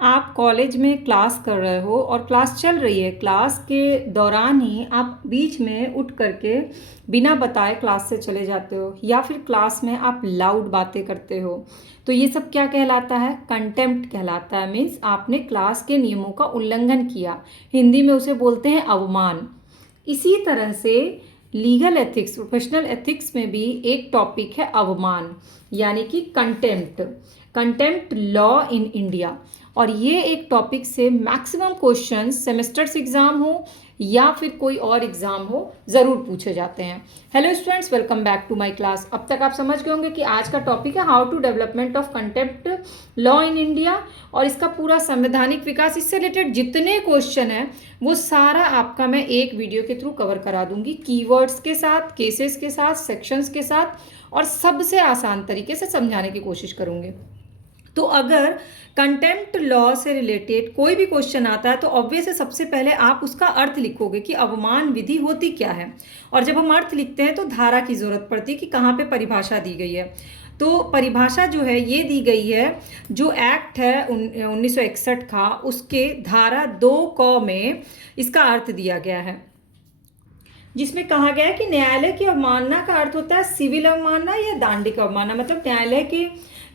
आप कॉलेज में क्लास कर रहे हो और क्लास चल रही है। क्लास के दौरान ही आप बीच में उठ करके बिना बताए क्लास से चले जाते हो, या फिर क्लास में आप लाउड बातें करते हो, तो ये सब क्या कहलाता है? कंटेम्प्ट कहलाता है। मीन्स आपने क्लास के नियमों का उल्लंघन किया। हिंदी में उसे बोलते हैं अवमान। इसी तरह से लीगल एथिक्स, प्रोफेशनल एथिक्स में भी एक टॉपिक है अवमान, यानी कि contempt. Contempt law in India. और ये एक टॉपिक से मैक्सिमम क्वेश्चन सेमेस्टर्स एग्जाम हो या फिर कोई और एग्जाम हो ज़रूर पूछे जाते हैं। Hello students, welcome back to my class. अब तक आप समझ गए होंगे कि आज का टॉपिक है how to development of contempt law in India, और इसका पूरा संवैधानिक विकास, इससे रिलेटेड जितने क्वेश्चन हैं वो सारा आपका मैं एक वीडियो के थ्रू कवर करा दूंगी, कीवर्ड्स के साथ, केसेस के साथ, सेक्शंस के साथ, और सबसे आसान तरीके से समझाने की कोशिश करूंगी। तो अगर कंटेम्प्ट लॉ से रिलेटेड कोई भी क्वेश्चन आता है तो ऑब्वियस है सबसे पहले आप उसका अर्थ लिखोगे कि अवमान विधि होती क्या है। और जब हम अर्थ लिखते हैं तो धारा की जरूरत पड़ती है कि कहाँ पे परिभाषा दी गई है। तो परिभाषा जो है ये दी गई है, जो एक्ट है 1961 का, उसके धारा 2 क में इसका अर्थ दिया गया है, जिसमें कहा गया है कि न्यायालय की अवमानना का अर्थ होता है सिविल अवमानना या दांडिक अवमानना। मतलब न्यायालय की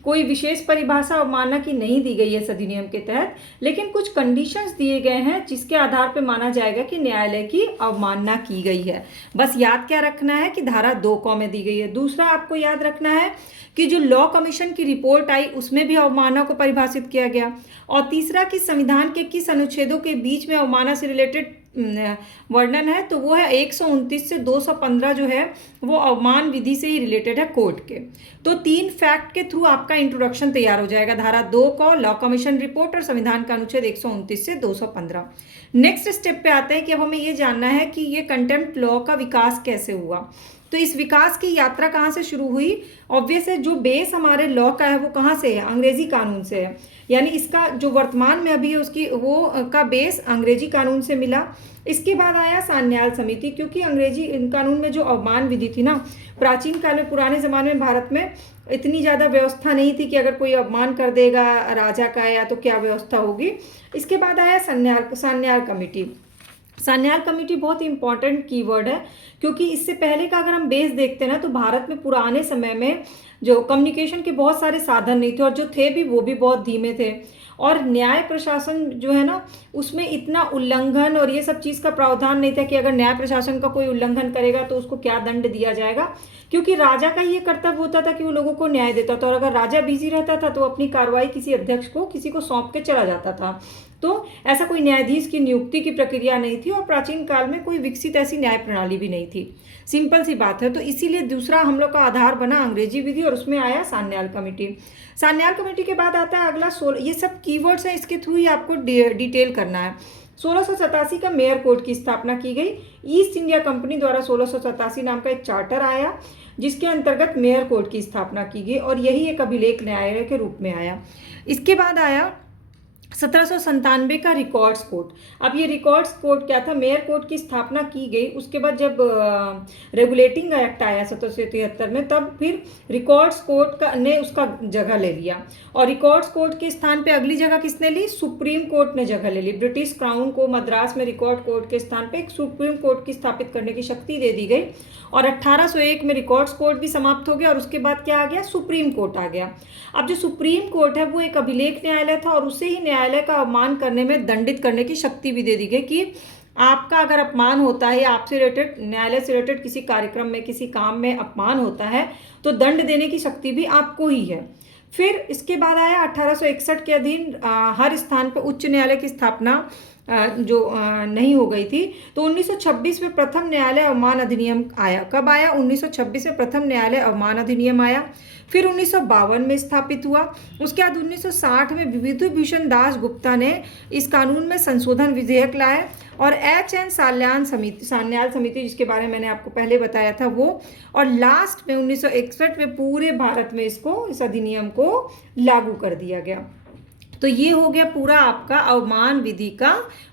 कोई विशेष परिभाषा अवमानना की नहीं दी गई है इस अधिनियम के तहत, लेकिन कुछ कंडीशंस दिए गए हैं जिसके आधार पर माना जाएगा कि न्यायालय की अवमानना की गई है। बस याद क्या रखना है कि धारा 2 क में दी गई है। दूसरा आपको याद रखना है कि जो लॉ कमीशन की रिपोर्ट आई उसमें भी अवमानना को परिभाषित किया गया। और तीसरा कि संविधान के किस अनुच्छेदों के बीच में अवमानना से रिलेटेड वर्णन है, तो वो है 129 से 215 जो है वो अवमान विधि से ही रिलेटेड है कोर्ट के। तो 3 फैक्ट के थ्रू आपका इंट्रोडक्शन तैयार हो जाएगा, धारा 2 को, लॉ कमीशन रिपोर्ट और संविधान का अनुच्छेद 129 से 215। नेक्स्ट स्टेप पे आते हैं कि अब हमें ये जानना है कि ये कंटेम्प्ट लॉ का विकास कैसे हुआ। तो इस विकास की यात्रा कहाँ से शुरू हुई? ऑब्वियस है जो बेस हमारे लॉ का है वो कहाँ से है? अंग्रेजी कानून से है। यानी इसका जो वर्तमान में अभी है उसकी वो का बेस अंग्रेजी कानून से मिला। इसके बाद आया सान्याल समिति, क्योंकि अंग्रेजी कानून में जो अवमान विधि थी ना, प्राचीन काल में, पुराने ज़माने में भारत में इतनी ज़्यादा व्यवस्था नहीं थी कि अगर कोई अपमान कर देगा राजा का या तो क्या व्यवस्था होगी। इसके बाद आया सान्याल कमेटी। सान्याल कमेटी बहुत इंपॉर्टेंट कीवर्ड है, क्योंकि इससे पहले का अगर हम बेस देखते हैं ना, तो भारत में पुराने समय में जो कम्युनिकेशन के बहुत सारे साधन नहीं थे, और जो थे भी वो भी बहुत धीमे थे। और न्याय प्रशासन जो है ना, उसमें इतना उल्लंघन और ये सब चीज़ का प्रावधान नहीं था कि अगर न्याय प्रशासन का कोई उल्लंघन करेगा तो उसको क्या दंड दिया जाएगा, क्योंकि राजा का ये कर्तव्य होता था कि वो लोगों को न्याय देता था। और अगर राजा बिजी रहता था तो अपनी कार्रवाई किसी अध्यक्ष को, किसी को सौंप के चला जाता था। तो ऐसा कोई न्यायाधीश की नियुक्ति की प्रक्रिया नहीं थी, और प्राचीन काल में कोई विकसित ऐसी न्याय प्रणाली भी नहीं थी। सिंपल सी बात है। तो इसीलिए दूसरा हम लोग का आधार बना अंग्रेजी विधि, और उसमें आया सान्याल कमेटी। सान्याल कमेटी के बाद आता है अगला 16। ये सब कीवर्ड्स हैं, इसके थ्रू ही आपको डिटेल करना है। 1687 का मेयर कोड की स्थापना की गई। ईस्ट इंडिया कंपनी द्वारा 1687 नाम का एक चार्टर आया, जिसके अंतर्गत मेयर कोड की स्थापना की गई, और यही एक अभिलेख न्यायालय के रूप में आया। इसके बाद आया 1797 का रिकॉर्ड्स कोड। अब ये रिकॉर्ड्स कोड क्या था? मेयर कोड की स्थापना की गई, उसके बाद जब रेगुलेटिंग एक्ट आया 1773 में, तब फिर रिकॉर्ड्स कोड का ने उसका जगह ले लिया। और रिकॉर्ड्स कोड के स्थान पे अगली जगह किसने ली? सुप्रीम कोर्ट ने जगह ले ली। ब्रिटिश क्राउन को मद्रास में रिकॉर्ड कोड के स्थान पे एक सुप्रीम कोर्ट की स्थापित करने की शक्ति दे दी गई। और 1801 में रिकॉर्ड्स कोड भी समाप्त हो गया, और उसके बाद क्या आ गया? सुप्रीम कोर्ट आ गया। अब जो सुप्रीम कोर्ट है वो एक अभिलेख न्यायालय था, और उसे ही न्यायालय का अपमान करने में दंडित करने की शक्ति भी दे दी गई कि आपका अगर अपमान होता है या आपसे रिलेटेड, न्यायालय से रिलेटेड किसी कार्यक्रम में, किसी काम में अपमान होता है, तो दंड देने की शक्ति भी आपको ही है। फिर इसके बाद आया 1861 के अधीन हर स्थान पर उच्च न्यायालय की स्थापना नहीं हो गई थी। तो 1926 में प्रथम न्यायालय अवमान अधिनियम आया। कब आया? 1926 में प्रथम न्यायालय अवमान अधिनियम आया। फिर 1952 में स्थापित हुआ। उसके बाद 1960 में विभूतिभूषण दास गुप्ता ने इस कानून में संशोधन विधेयक लाए, और HN सान्याल समिति, जिसके बारे में मैंने आपको पहले बताया था, वो। और लास्ट में 1961 में पूरे भारत में इस अधिनियम को लागू कर दिया गया। तो ये हो गया पूरा आपका अवमान विधि का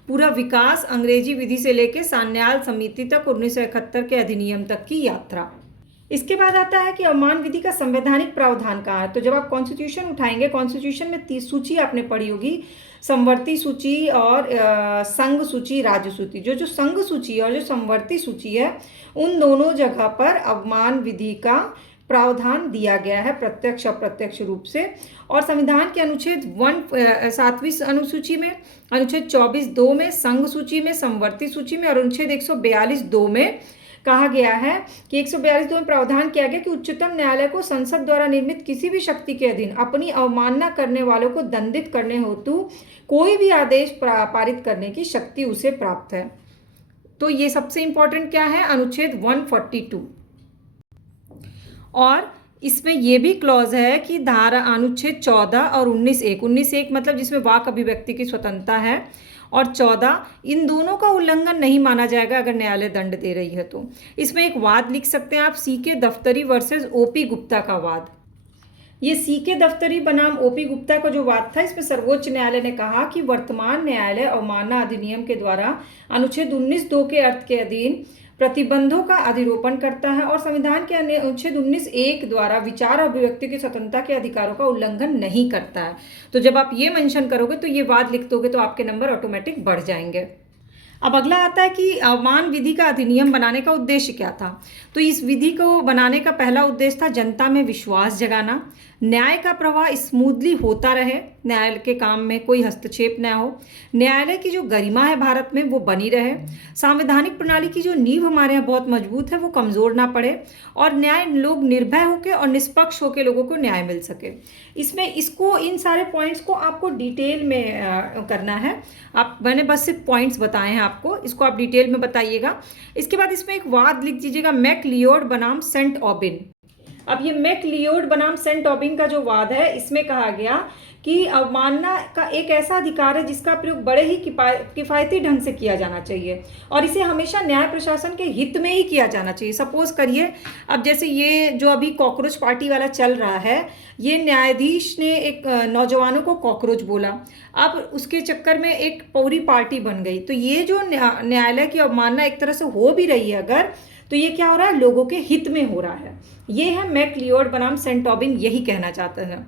पूरा विकास, अंग्रेजी विधि से लेकर सान्याल समिति तक, 1971 के अधिनियम तक की यात्रा। इसके बाद आता है कि अवमान विधि का संवैधानिक प्रावधान कहाँ है। तो जब आप कॉन्स्टिट्यूशन उठाएंगे, कॉन्स्टिट्यूशन में 30 सूची आपने पढ़ी होगी, समवर्ती सूची और संघ सूची, राज्य सूची। जो संघ सूची और जो समवर्ती सूची है, उन दोनों जगह पर अवमान विधि का प्रावधान दिया गया है प्रत्यक्ष अप्रत्यक्ष रूप से। और संविधान के अनुच्छेद 7वीं अनुसूची में, अनुच्छेद 24(2) में, संघ सूची में, समवर्ती सूची में और अनुच्छेद 142(2) में कहा गया है कि 142(2) में प्रावधान किया गया कि उच्चतम न्यायालय को संसद द्वारा निर्मित किसी भी शक्ति के अधीन अपनी अवमानना करने वालों को दंडित करने हेतु कोई भी आदेश पारित करने की शक्ति उसे प्राप्त है। तो ये सबसे इंपॉर्टेंट क्या है, अनुच्छेद 142। और इसमें यह भी क्लॉज है कि धारा अनुच्छेद 14 और 19(1) मतलब जिसमें वाक अभिव्यक्ति की स्वतंत्रता है, और 14 इन दोनों का उल्लंघन नहीं माना जाएगा अगर न्यायालय दंड दे रही है। तो इसमें एक वाद लिख सकते हैं आप, सीके दफ्तरी वर्सेस ओपी गुप्ता का वाद। ये सीके दफ्तरी बनाम ओपी गुप्ता का जो वाद था, इसमें सर्वोच्च न्यायालय ने कहा कि वर्तमान न्यायालय अवमानना अधिनियम के द्वारा अनुच्छेद 19(2) के अर्थ के अधीन प्रतिबंधों का अधिरोपण करता है और संविधान के अनुच्छेद 19(1) द्वारा विचार और अभिव्यक्ति की स्वतंत्रता के अधिकारों का उल्लंघन नहीं करता है। तो जब आप ये मेंशन करोगे, तो ये वाद लिख दोगे, तो आपके नंबर ऑटोमेटिक बढ़ जाएंगे। अब अगला आता है कि अवमान विधि का अधिनियम बनाने का उद्देश्य क्या था। तो इस विधि को बनाने का पहला उद्देश्य था जनता में विश्वास जगाना, न्याय का प्रवाह स्मूथली होता रहे, न्यायालय के काम में कोई हस्तक्षेप न हो, न्यायालय की जो गरिमा है भारत में वो बनी रहे, संवैधानिक प्रणाली की जो नींव हमारे यहाँ बहुत मजबूत है वो कमज़ोर ना पड़े, और न्याय लोग निर्भय होकर और निष्पक्ष होकर लोगों को न्याय मिल सके। इसमें इसको, इन सारे पॉइंट्स को आपको डिटेल में करना है। मैंने बस सिर्फ पॉइंट्स बताए हैं आपको, इसको आप डिटेल में बताइएगा। इसके बाद इसमें एक वाद लिख दीजिएगा, मैकलियोड बनाम सेंट ऑबिन। अब ये मैकलियोड बनाम सेंट ऑबिन का जो वाद है, इसमें कहा गया कि अवमानना का एक ऐसा अधिकार है जिसका प्रयोग बड़े ही किफ़ायती ढंग से किया जाना चाहिए और इसे हमेशा न्याय प्रशासन के हित में ही किया जाना चाहिए। सपोज करिए, अब जैसे ये जो अभी कॉकरोच पार्टी वाला चल रहा है, ये न्यायाधीश ने एक नौजवानों को कॉकरोच बोला, अब उसके चक्कर में एक पूरी पार्टी बन गई। तो ये जो न्यायालय की अवमानना एक तरह से हो भी रही है अगर, तो ये क्या हो रहा है, लोगों के हित में हो रहा है। ये है मैकलियोड बनाम सेंट ऑबिन, यही कहना चाहते हैं।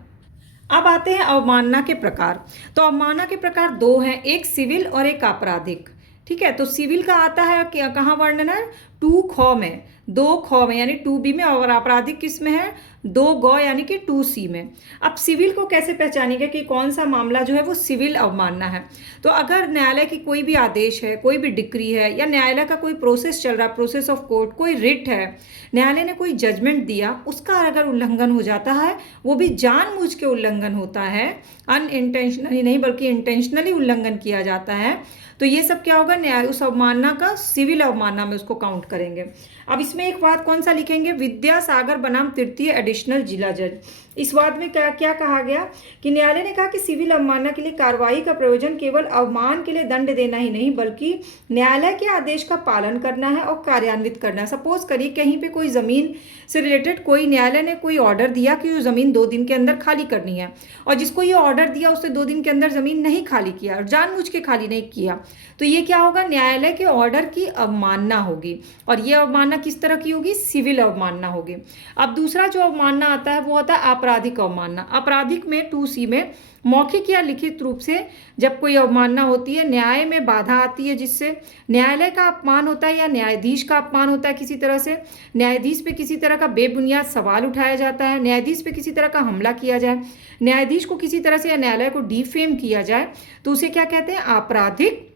अब आते हैं अवमानना के प्रकार। तो अवमानना के प्रकार दो हैं, एक सिविल और एक आपराधिक। ठीक है, तो सिविल का आता है कहाँ वर्णन है, 2 ख में, 2 ख में यानी 2b में, और आपराधिक किस में है, 2 ग यानी कि 2c में। अब सिविल को कैसे पहचानेंगे कि कौन सा मामला जो है वो सिविल अवमानना है। तो अगर न्यायालय की कोई भी आदेश है, कोई भी डिक्री है, या न्यायालय का कोई प्रोसेस चल रहा है, प्रोसेस ऑफ कोर्ट, कोई रिट है, न्यायालय ने कोई जजमेंट दिया, उसका अगर उल्लंघन हो जाता है, वो भी जानबूझ के उल्लंघन होता है, अनइंटेंशनली नहीं बल्कि इंटेंशनली उल्लंघन किया जाता है, तो ये सब क्या होगा, न्याय उस अवमानना का सिविल अवमानना में उसको काउंट करेंगे। अब इसमें एक वाद कौन सा लिखेंगे, विद्यासागर बनाम तृतीय एडिशनल जिला जज। इस वाद में क्या कहा गया कि न्यायालय ने कहा कि सिविल अवमानना के लिए कार्रवाई का प्रयोजन केवल अवमान के लिए दंड देना ही नहीं बल्कि न्यायालय के आदेश का पालन करना है और कार्यान्वित करना है। सपोज करिए कहीं पे कोई ज़मीन से रिलेटेड कोई न्यायालय ने कोई ऑर्डर दिया कि वो ज़मीन 2 दिन के अंदर खाली करनी है, और जिसको ये ऑर्डर दिया उसने 2 दिन के अंदर ज़मीन नहीं खाली किया और जानबूझ के खाली नहीं किया, तो ये क्या होगा, न्यायालय के ऑर्डर की अवमानना होगी। और ये अवमानना किस तरह की होगी, सिविल अवमानना होगी। अब दूसरा जो अवमानना आता है वो होता है आपराधिक अवमानना। आपराधिक में 2c में मौखिक या लिखित रूप से जब कोई अवमानना होती है, न्याय में बाधा आती है, जिससे न्यायालय का अपमान होता है या न्यायाधीश का अपमान होता है, किसी तरह से न्यायाधीश पे किसी तरह का बेबुनियाद सवाल उठाया जाता है, न्यायाधीश पे किसी तरह का हमला किया जाए, न्यायाधीश को किसी तरह से या न्यायालय को डिफेम किया जाए, तो उसे क्या कहते हैं, आपराधिक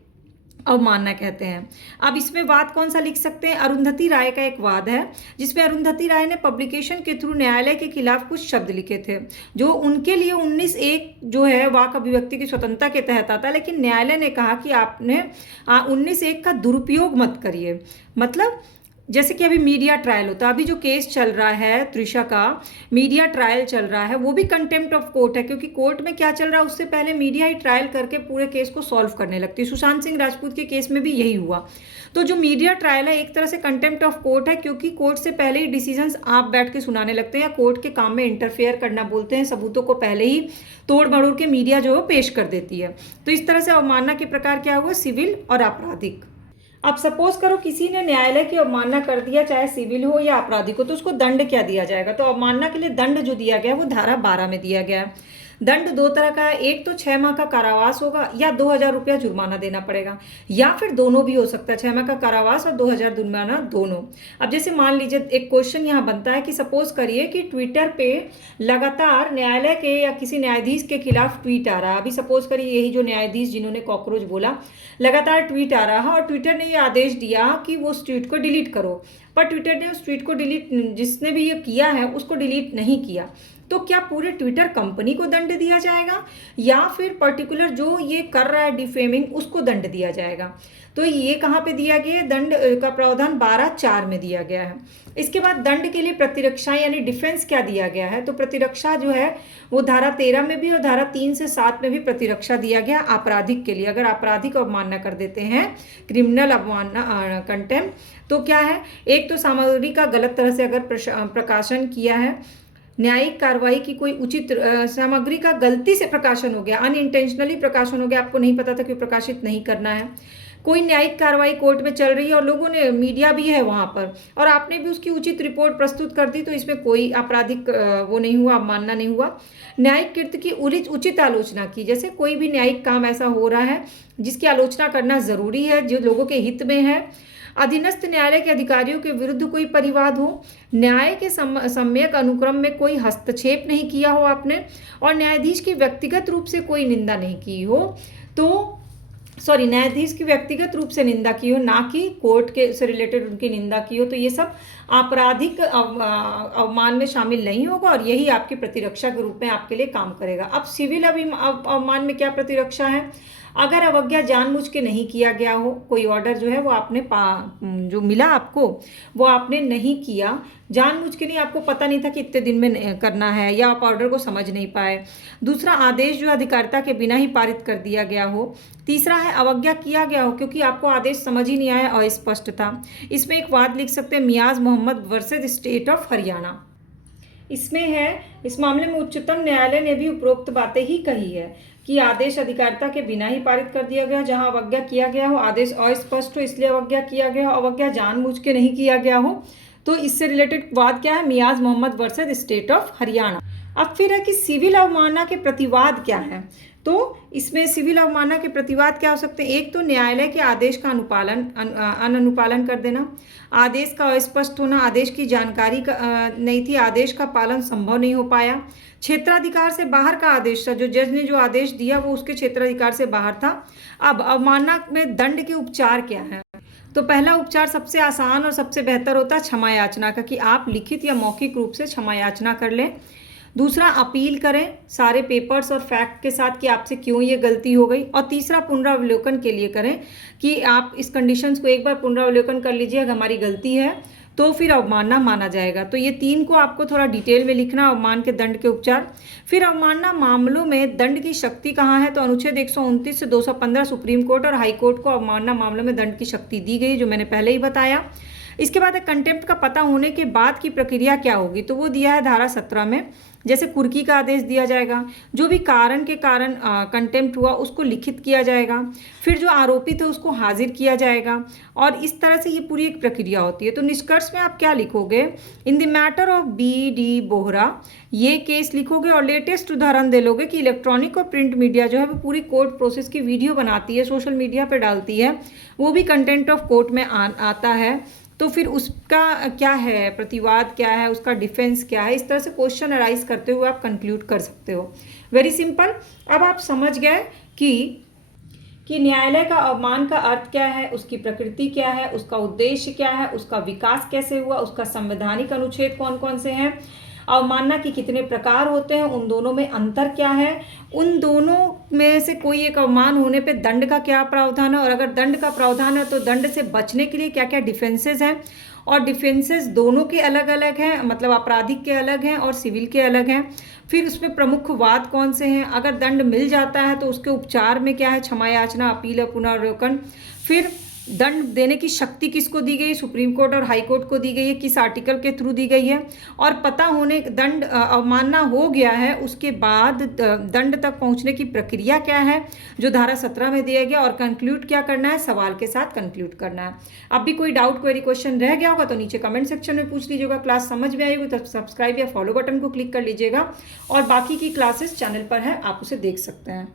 अवमानना कहते हैं। अब इसमें वाद कौन सा लिख सकते हैं, अरुंधति राय का एक वाद है जिसमें अरुंधति राय ने पब्लिकेशन के थ्रू न्यायालय के खिलाफ कुछ शब्द लिखे थे जो उनके लिए 19(1) जो है वाक अभिव्यक्ति की स्वतंत्रता के तहत आता है, लेकिन न्यायालय ने कहा कि आपने 19(1) का दुरुपयोग मत करिए। मतलब जैसे कि अभी मीडिया ट्रायल होता है, अभी जो केस चल रहा है त्रिशा का, मीडिया ट्रायल चल रहा है, वो भी कंटेम्प्ट ऑफ कोर्ट है, क्योंकि कोर्ट में क्या चल रहा है उससे पहले मीडिया ही ट्रायल करके पूरे केस को सॉल्व करने लगती है। सुशांत सिंह राजपूत के केस में भी यही हुआ। तो जो मीडिया ट्रायल है एक तरह से कंटेम्प्ट ऑफ कोर्ट है, क्योंकि कोर्ट से पहले ही डिसीजंस आप बैठ के सुनाने लगते हैं या कोर्ट के काम में इंटरफेयर करना बोलते हैं, सबूतों को पहले ही तोड़ मरोड़ के मीडिया जो है पेश कर देती है। तो इस तरह से अवमानना के प्रकार क्या हुआ, सिविल और आपराधिक। अब सपोज करो किसी ने न्यायालय की अवमानना कर दिया, चाहे सिविल हो या आपराधिक हो, तो उसको दंड क्या दिया जाएगा? तो अवमानना के लिए दंड जो दिया गया है वो धारा 12 में दिया गया है। दंड दो तरह का है, एक तो 6 माह का कारावास होगा या 2,000 रुपया जुर्माना देना पड़ेगा, या फिर दोनों भी हो सकता है, 6 माह का कारावास और 2,000 जुर्माना दोनों। अब जैसे मान लीजिए एक क्वेश्चन यहाँ बनता है कि सपोज करिए कि ट्विटर पे लगातार न्यायालय के या किसी न्यायाधीश के खिलाफ ट्वीट आ रहा है। अभी सपोज करिए यही जो न्यायाधीश जिन्होंने कॉकरोच बोला, लगातार ट्वीट आ रहा है और ट्विटर ने ये आदेश दिया कि वो उस ट्वीट को डिलीट करो, पर ट्विटर ने उस ट्वीट को डिलीट, जिसने भी ये किया है उसको डिलीट नहीं किया, तो क्या पूरे ट्विटर कंपनी को दंड दिया जाएगा या फिर पर्टिकुलर जो ये कर रहा है डिफेमिंग उसको दंड दिया जाएगा? तो ये कहाँ पे दिया गया है? दंड का प्रावधान 12(4) में दिया गया है। इसके बाद दंड के लिए प्रतिरक्षा यानी डिफेंस क्या दिया गया है? तो प्रतिरक्षा जो है वो धारा 13 में भी और धारा 3 से 7 में भी प्रतिरक्षा दिया गया आपराधिक के लिए। अगर आपराधिक अवमानना कर देते हैं, क्रिमिनल अवमानना कंटेम्प्ट, तो क्या है, एक तो सामग्री का गलत तरह से अगर प्रकाशन किया है, न्यायिक कार्रवाई की कोई उचित सामग्री का गलती से प्रकाशन हो गया, अनइंटेंशनली प्रकाशन हो गया, आपको नहीं पता था कि प्रकाशित नहीं करना है, कोई न्यायिक कार्रवाई कोर्ट में चल रही है और लोगों ने, मीडिया भी है वहाँ पर और आपने भी उसकी उचित रिपोर्ट प्रस्तुत कर दी, तो इसमें कोई आपराधिक वो नहीं हुआ, अवमानना नहीं हुआ। न्यायिक कृत्य की उचित आलोचना की, जैसे कोई भी न्यायिक काम ऐसा हो रहा है जिसकी आलोचना करना जरूरी है, जो लोगों के हित में है। अधीनस्थ न्यायालय के अधिकारियों के विरुद्ध कोई परिवाद हो, न्याय के सम्यक अनुक्रम में कोई हस्तक्षेप नहीं किया हो आपने, और न्यायाधीश की व्यक्तिगत रूप से कोई निंदा नहीं की हो, तो न्यायाधीश की व्यक्तिगत रूप से निंदा की हो, ना कि कोर्ट के से रिलेटेड उनकी निंदा की हो, तो ये सब आपराधिक अवमान में शामिल नहीं होगा और यही आपकी प्रतिरक्षा के रूप में आपके लिए काम करेगा। अब सिविल अवमान में क्या प्रतिरक्षा है? अगर अवज्ञा जानबूझ के नहीं किया गया हो, कोई ऑर्डर जो है वो आपने जो मिला आपको वो आपने नहीं किया, जानबूझ के नहीं, आपको पता नहीं था कि इतने दिन में करना है या आप ऑर्डर को समझ नहीं पाए। दूसरा, आदेश जो अधिकारिता के बिना ही पारित कर दिया गया हो। तीसरा है अवज्ञा किया गया हो क्योंकि आपको आदेश समझ ही नहीं आया, अस्पष्ट था। इसमें एक वाद लिख सकते हैं, Miyaz Mohammad versus state of Haryana. इसमें है, इस मामले में उच्चतम न्यायालय ने भी उपरोक्त बातें ही कही है कि आदेश अधिकारिता के बिना ही पारित कर दिया गया, जहां अवज्ञा किया गया हो, आदेश अस्पष्ट हो इसलिए अवज्ञा किया गया हो, अवज्ञा जानबूझ के नहीं किया गया हो। तो इससे रिलेटेड वाद क्या है? Miyaz Mohammad versus state of Haryana. अब फिर है कि सिविल अवमानना के प्रतिवाद क्या है? तो इसमें सिविल अवमानना के प्रतिवाद क्या हो सकते हैं? एक तो न्यायालय के आदेश का अनुपालन कर देना, आदेश का अस्पष्ट होना, आदेश की जानकारी का नहीं थी, आदेश का पालन संभव नहीं हो पाया, क्षेत्राधिकार से बाहर का आदेश था, जो जज ने जो आदेश दिया वो उसके क्षेत्राधिकार से बाहर था। अब अवमानना में दंड के उपचार क्या है? तो पहला उपचार सबसे आसान और सबसे बेहतर होता है क्षमा याचना का, कि आप लिखित या मौखिक रूप से क्षमा याचना कर लें। दूसरा, अपील करें सारे पेपर्स और फैक्ट के साथ कि आपसे क्यों ये गलती हो गई। और तीसरा, पुनरावलोकन के लिए करें कि आप इस कंडीशंस को एक बार पुनरावलोकन कर लीजिए, अगर हमारी गलती है तो फिर अवमानना माना जाएगा। तो ये तीन को आपको थोड़ा डिटेल में लिखना, अवमान के दंड के उपचार। फिर अवमानना मामलों में दंड की शक्ति कहाँ है? तो अनुच्छेद 129 से 215 सुप्रीम कोर्ट और हाई कोर्ट को अवमानना मामलों में दंड की शक्ति दी गई, जो मैंने पहले ही बताया। इसके बाद कंटेम्प्ट का पता होने के बाद की प्रक्रिया क्या होगी? तो वो दिया है धारा 17 में। जैसे कुर्की का आदेश दिया जाएगा, जो भी कारण के कारण कंटेम्प्ट हुआ उसको लिखित किया जाएगा, फिर जो आरोपित है उसको हाजिर किया जाएगा, और इस तरह से ये पूरी एक प्रक्रिया होती है। तो निष्कर्ष में आप क्या लिखोगे? In the matter of B.D. Bohra ये केस लिखोगे और लेटेस्ट उदाहरण दे लोगे कि इलेक्ट्रॉनिक और प्रिंट मीडिया जो है वो पूरी कोर्ट प्रोसेस की वीडियो बनाती है, सोशल मीडिया पर डालती है, वो भी कंटेंट ऑफ कोर्ट में आता है। तो फिर उसका क्या है, प्रतिवाद क्या है, उसका डिफेंस क्या है, इस तरह से क्वेश्चन अराइज करते हुए आप कंक्लूड कर सकते हो। Very simple. अब आप समझ गए कि न्यायालय का अवमान का अर्थ क्या है, उसकी प्रकृति क्या है, उसका उद्देश्य क्या है, उसका विकास कैसे हुआ, उसका संवैधानिक अनुच्छेद कौन कौन से हैं, अवमानना के कितने प्रकार होते हैं, उन दोनों में अंतर क्या है, उन दोनों में से कोई एक अवमान होने पे दंड का क्या प्रावधान है, और अगर दंड का प्रावधान है तो दंड से बचने के लिए क्या क्या डिफेंसेस हैं, और डिफेंसेस दोनों के अलग अलग हैं, मतलब आपराधिक के अलग हैं और सिविल के अलग हैं। फिर उसमें प्रमुख वाद कौन से हैं, अगर दंड मिल जाता है तो उसके उपचार में क्या है, क्षमा याचना, अपील और पुनरावलोकन। फिर दंड देने की शक्ति किसको दी गई है? सुप्रीम कोर्ट और हाई कोर्ट को दी गई है। किस आर्टिकल के थ्रू दी गई है? और पता होने दंड अवमानना हो गया है उसके बाद दंड तक पहुंचने की प्रक्रिया क्या है, जो धारा 17 में दिया गया। और कंक्लूड क्या करना है? सवाल के साथ कंक्लूड करना है। अब भी कोई डाउट, क्वेरी, क्वेश्चन रह गया होगा तो नीचे कमेंट सेक्शन में पूछ लीजिएगा। क्लास समझ में आई होगी तो सब्सक्राइब या फॉलो बटन को क्लिक कर लीजिएगा। और बाकी की क्लासेस चैनल पर है, आप उसे देख सकते हैं।